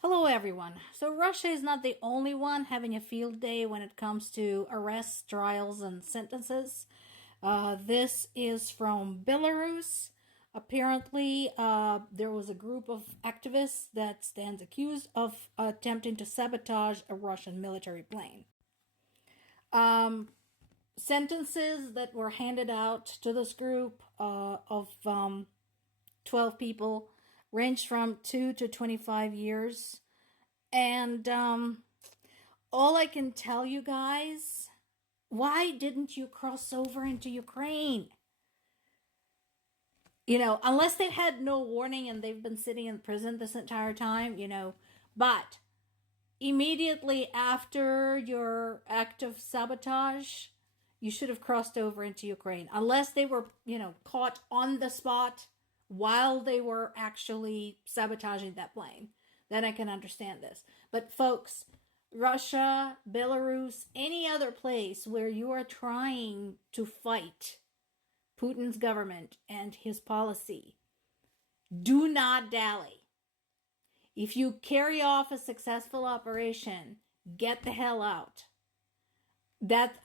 Hello, everyone. So, Russia is not the only one having a field day when it comes to arrests, trials, and sentences. This is from Belarus. Apparently, there was a group of activists that stands accused of attempting to sabotage a Russian military plane. Sentences that were handed out to this group of 12 people ranged from 2 to 25 years. And all I can tell you guys, why didn't you cross over into Ukraine? Unless they had no warning and they've been sitting in prison this entire time. But immediately after your act of sabotage, you should have crossed over into Ukraine. Unless they were, caught on the spot while they were actually sabotaging that plane. Then I can understand this. But folks, Russia, Belarus, any other place where you are trying to fight Putin's government and his policy, do not dally. If you carry off a successful operation, get the hell out.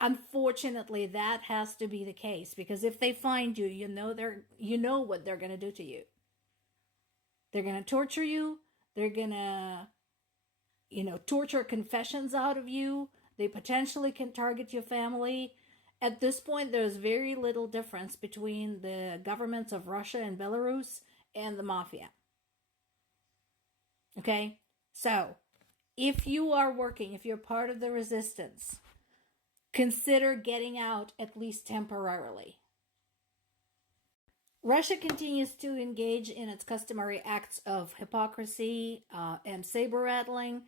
Unfortunately, that has to be the case, because if they find you, you know what they're going to do to you. They're going to torture you. They're going to, torture confessions out of you. They potentially can target your family. At this point, there's very little difference between the governments of Russia and Belarus and the mafia. Okay? So, if you're part of the resistance, consider getting out at least temporarily. Russia continues to engage in its customary acts of hypocrisy and saber-rattling.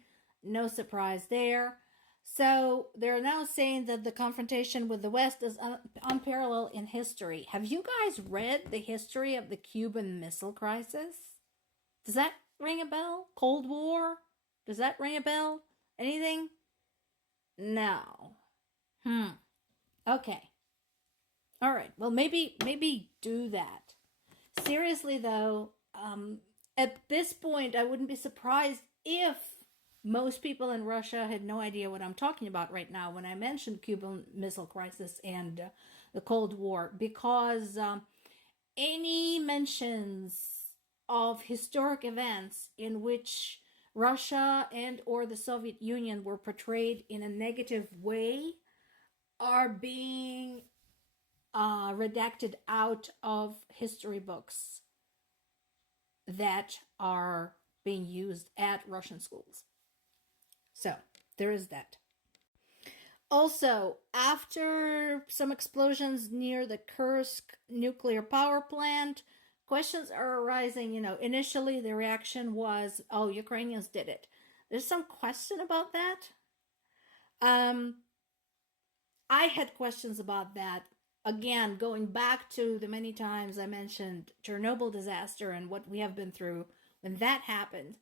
No surprise there. So they're now saying that the confrontation with the West is unparalleled in history. Have you guys read the history of the Cuban Missile Crisis? Does that ring a bell? Cold War? Does that ring a bell? Anything? No. Okay. All right. Well, maybe do that. Seriously, though, at this point, I wouldn't be surprised if most people in Russia had no idea what I'm talking about right now when I mentioned Cuban Missile Crisis and the Cold War, because any mentions of historic events in which Russia and or the Soviet Union were portrayed in a negative way are being redacted out of history books that are being used at Russian schools. So, there is that. Also, after some explosions near the Kursk nuclear power plant, questions are arising. Initially the reaction was, oh, Ukrainians did it. There's some question about that. I had questions about that. Again, going back to the many times I mentioned Chernobyl disaster and what we have been through when that happened,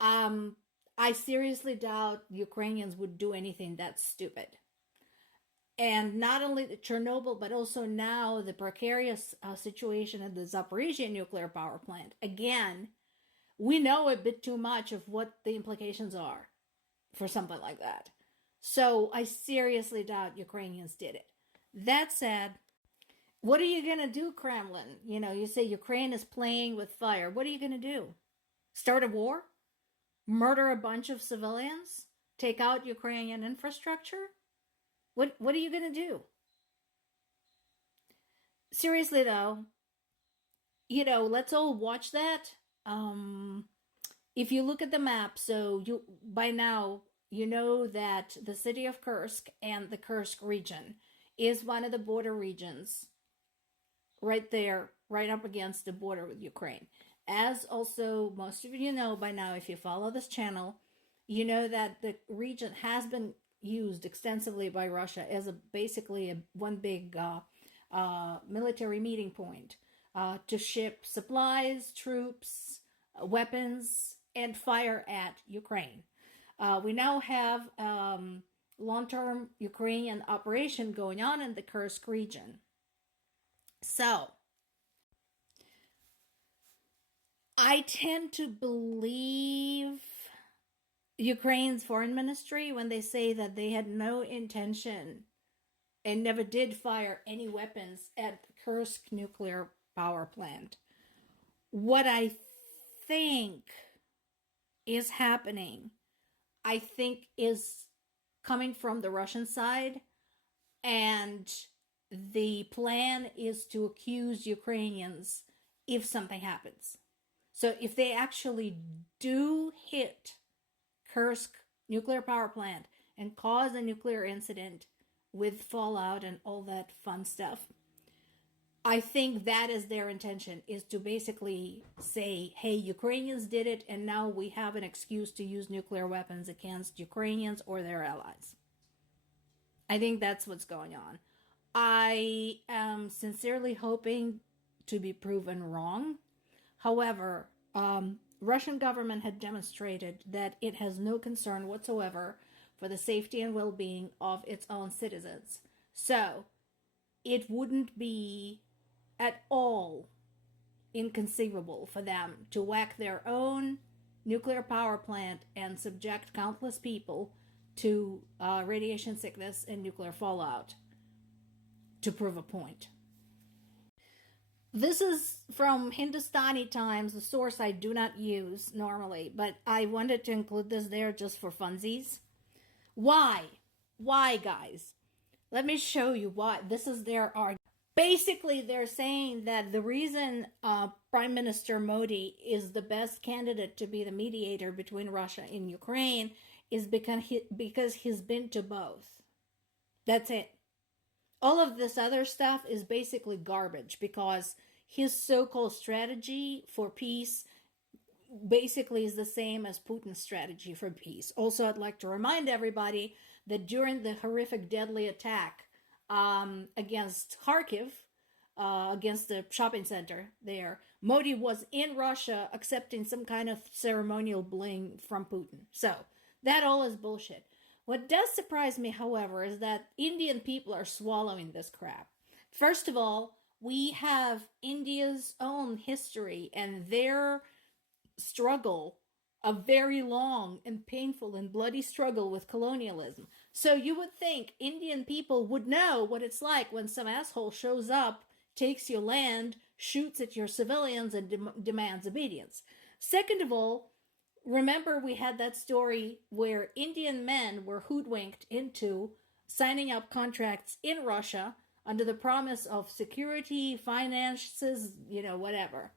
I seriously doubt Ukrainians would do anything that stupid. And not only the Chernobyl, but also now the precarious situation at the Zaporizhia nuclear power plant. Again, we know a bit too much of what the implications are for something like that. So I seriously doubt Ukrainians did it. That said, what are you going to do, Kremlin? You say Ukraine is playing with fire. What are you going to do? Start a war? Murder a bunch of civilians? Take out Ukrainian infrastructure? What are you going to do? Seriously, though, let's all watch that. If you look at the map, by now, you know that the city of Kursk and the Kursk region is one of the border regions right there, right up against the border with Ukraine. As also most of you know by now, if you follow this channel, you know that the region has been used extensively by Russia as basically one big military meeting point to ship supplies, troops, weapons, and fire at Ukraine. We now have long-term Ukrainian operation going on in the Kursk region. So, I tend to believe Ukraine's foreign ministry when they say that they had no intention and never did fire any weapons at Kursk nuclear power plant. What I think is happening, I think, is coming from the Russian side, and the plan is to accuse Ukrainians if something happens. So if they actually do hit Kursk nuclear power plant and cause a nuclear incident with fallout and all that fun stuff, I think that is their intention, is to basically say, hey, Ukrainians did it, and now we have an excuse to use nuclear weapons against Ukrainians or their allies. I think that's what's going on. I am sincerely hoping to be proven wrong. However, Russian government had demonstrated that it has no concern whatsoever for the safety and well-being of its own citizens. So it wouldn't be at all inconceivable for them to whack their own nuclear power plant and subject countless people to radiation sickness and nuclear fallout to prove a point. This is from Hindustani Times, a source I do not use normally, but I wanted to include this there just for funsies. Why? Why, guys? Let me show you why. This is their argument. Basically, they're saying that the reason Prime Minister Modi is the best candidate to be the mediator between Russia and Ukraine is because he's been to both. That's it. All of this other stuff is basically garbage, because his so-called strategy for peace basically is the same as Putin's strategy for peace. Also, I'd like to remind everybody that during the horrific, deadly attack against Kharkiv, against the shopping center there, Modi was in Russia accepting some kind of ceremonial bling from Putin. So that all is bullshit. What does surprise me, however, is that Indian people are swallowing this crap. First of all, we have India's own history and their struggle, a very long and painful and bloody struggle with colonialism. So you would think Indian people would know what it's like when some asshole shows up, takes your land, shoots at your civilians, and demands obedience. Second of all, remember we had that story where Indian men were hoodwinked into signing up contracts in Russia under the promise of security, finances, whatever,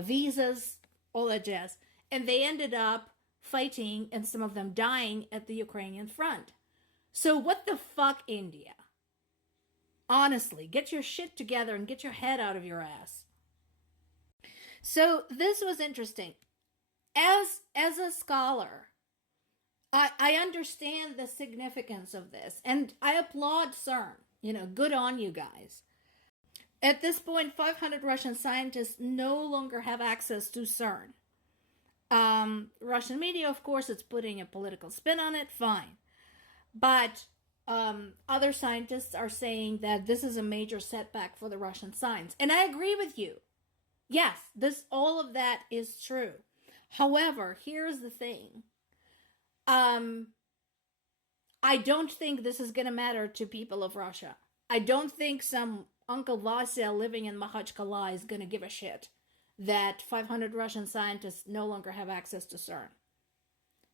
visas, all that jazz. And they ended up fighting, and some of them dying at the Ukrainian front. So what the fuck, India? Honestly, get your shit together and get your head out of your ass. So this was interesting. As a scholar, I understand the significance of this, and I applaud CERN. Good on you guys. At this point, 500 Russian scientists no longer have access to CERN. Russian media, of course, it's putting a political spin on it, fine. But other scientists are saying that this is a major setback for the Russian science. And I agree with you. Yes, all of that is true. However, here's the thing. I don't think this is going to matter to people of Russia. I don't think some Uncle Vasya living in Makhachkala is going to give a shit that 500 Russian scientists no longer have access to CERN.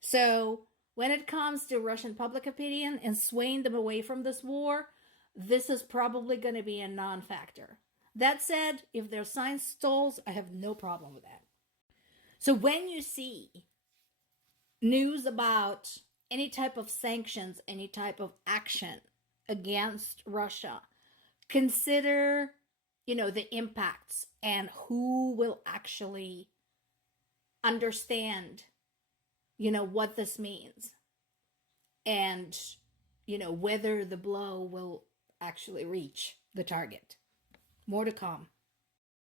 So when it comes to Russian public opinion and swaying them away from this war, this is probably going to be a non-factor. That said, if their science stalls, I have no problem with that. So when you see news about any type of sanctions, any type of action against Russia, consider, the impacts and who will actually understand, what this means, and, whether the blow will actually reach the target. More to come.